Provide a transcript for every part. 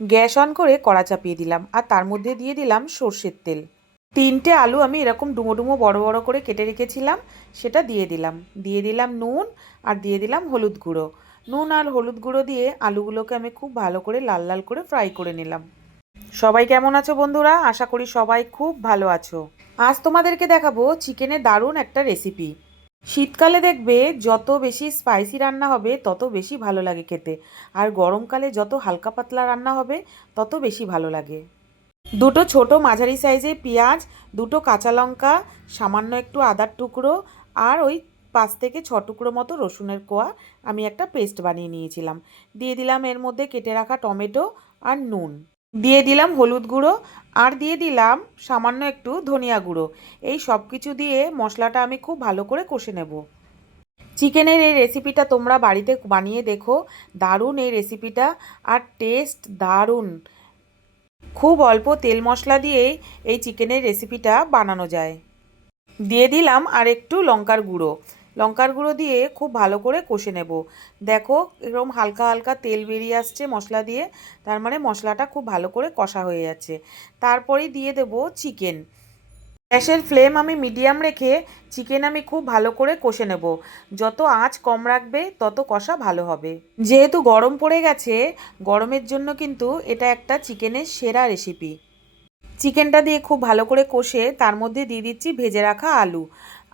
Gas on করে কড়া চাপিয়ে দিলাম আর তার মধ্যে দিয়ে দিলাম সর্ষের তেল। তিনটে আলু আমি এরকম ডুমো ডুমো বড় বড় করে কেটে রেখেছিলাম, সেটা দিয়ে দিলাম। দিয়ে দিলাম নুন আর দিয়ে দিলাম হলুদ গুঁড়ো। নুন আর হলুদ গুঁড়ো দিয়ে আলুগুলোকে আমি খুব ভালো করে লাল লাল করে ফ্রাই করে নিলাম। সবাই কেমন আছো বন্ধুরা? আশা করি সবাই খুব ভালো আছো। আজ তোমাদেরকে দেখাবো চিকেনের দারুণ একটা রেসিপি। শীতকালে দেখবে যত বেশি স্পাইসি রান্না হবে, তত বেশি ভালো লাগে খেতে। আর গরমকালে যত হালকা পাতলা রান্না হবে, তত বেশি ভালো লাগে। দুটো ছোট মাঝারি সাইজের পেঁয়াজ, দুটো কাঁচা লঙ্কা, সামান্য একটু আদার টুকরো আর ওই পাঁচ থেকে ছ টুকরো মতো রসুনের কোয়া আমি একটা পেস্ট বানিয়ে নিয়েছিলাম। দিয়ে দিলাম এর মধ্যে কেটে রাখা টমেটো আর নুন। দিয়ে দিলাম হলুদ গুঁড়ো আর দিয়ে দিলাম সামান্য একটু ধনিয়া গুঁড়ো। এই সব কিছু দিয়ে মশলাটা আমি খুব ভালো করে কষে নেব। চিকেনের এই রেসিপিটা তোমরা বাড়িতে বানিয়ে দেখো, দারুণ এই রেসিপিটা। আর টেস্ট দারুণ। খুব অল্প তেল মশলা দিয়েই এই চিকেনের রেসিপিটা বানানো যায়। দিয়ে দিলাম আর একটু লঙ্কার গুঁড়ো। লঙ্কার গুঁড়ো দিয়ে খুব ভালো করে কষে নেব। দেখো, এরকম হালকা হালকা তেল বেরিয়ে আসছে মশলা দিয়ে, তার মানে মশলাটা খুব ভালো করে কষা হয়ে যাচ্ছে। তারপরেই দিয়ে দেব চিকেন। গ্যাসের ফ্লেম আমি মিডিয়াম রেখে চিকেন আমি খুব ভালো করে কষে নেব। যত আঁচ কম রাখবে, তত কষা ভালো হবে। যেহেতু গরম পড়ে গেছে, গরমের জন্য কিন্তু এটা একটা চিকেনের সেরা রেসিপি চিকেনটা দিয়ে খুব ভালো করে কষে তার মধ্যে দিয়ে দিচ্ছি ভেজে রাখা আলু।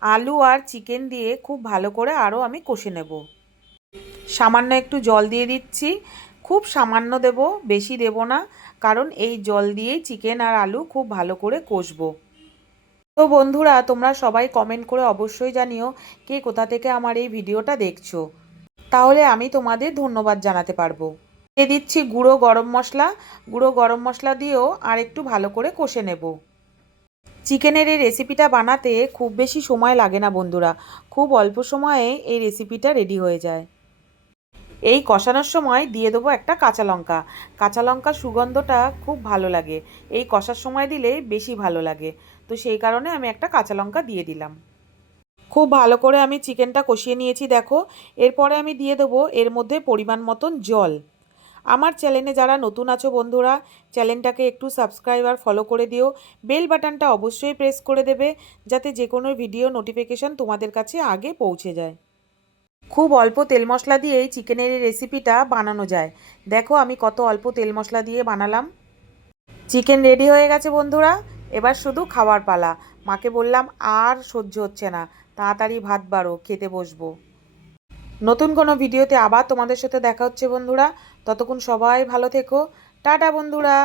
আলু আর চিকেন দিয়ে খুব ভালো করে আরও আমি কষে নেব। সামান্য একটু জল দিয়ে দিচ্ছি। খুব সামান্য দেব, বেশি দেব না, কারণ এই জল দিয়েই চিকেন আর আলু খুব ভালো করে কষবো। তো বন্ধুরা, তোমরা সবাই কমেন্ট করে অবশ্যই জানিও কে কোথা থেকে আমার এই ভিডিওটা দেখছ। তাহলে আমি তোমাদের ধন্যবাদ জানাতে পারব। দিয়ে দিচ্ছি গুঁড়ো গরম মশলা। গুঁড়ো গরম মশলা দিয়েও আর একটু ভালো করে কষে নেব। চিকেনের এই রেসিপিটা বানাতে খুব বেশি সময় লাগে না বন্ধুরা। খুব অল্প সময়ে এই রেসিপিটা রেডি হয়ে যায়। এই কষানোর সময় দিয়ে দেবো একটা কাঁচা লঙ্কা। কাঁচা লঙ্কার সুগন্ধটা খুব ভালো লাগে। এই কষার সময় দিলে বেশি ভালো লাগে। তো সেই কারণে আমি একটা কাঁচা লঙ্কা দিয়ে দিলাম। খুব ভালো করে আমি চিকেনটা কষিয়ে নিয়েছি, দেখো। এরপরে আমি দিয়ে দেবো এর মধ্যে পরিমাণ মতন জল। আমার চ্যানেলে যারা নতুন আছো বন্ধুরা, চ্যানেলটাকে একটু সাবস্ক্রাইব আর ফলো করে দিও। বেল বাটনটা অবশ্যই প্রেস করে দেবে, যাতে যে কোনো ভিডিও নোটিফিকেশান তোমাদের কাছে আগে পৌঁছে যায়। খুব অল্প তেল মশলা দিয়েই চিকেনের রেসিপিটা বানানো যায়। দেখো আমি কত অল্প তেল মশলা দিয়ে বানালাম। চিকেন রেডি হয়ে গেছে বন্ধুরা, এবার শুধু খাওয়ার পালা। মাকে বললাম, আর সহ্য হচ্ছে না, তাড়াতাড়ি ভাত বাড়ো, খেতে বসবো। নতুন কোনো ভিডিওতে আবার তোমাদের সাথে দেখা হচ্ছে বন্ধুরা। ততক্ষণ সবাই ভালো থেকো। টাটা বন্ধুরা।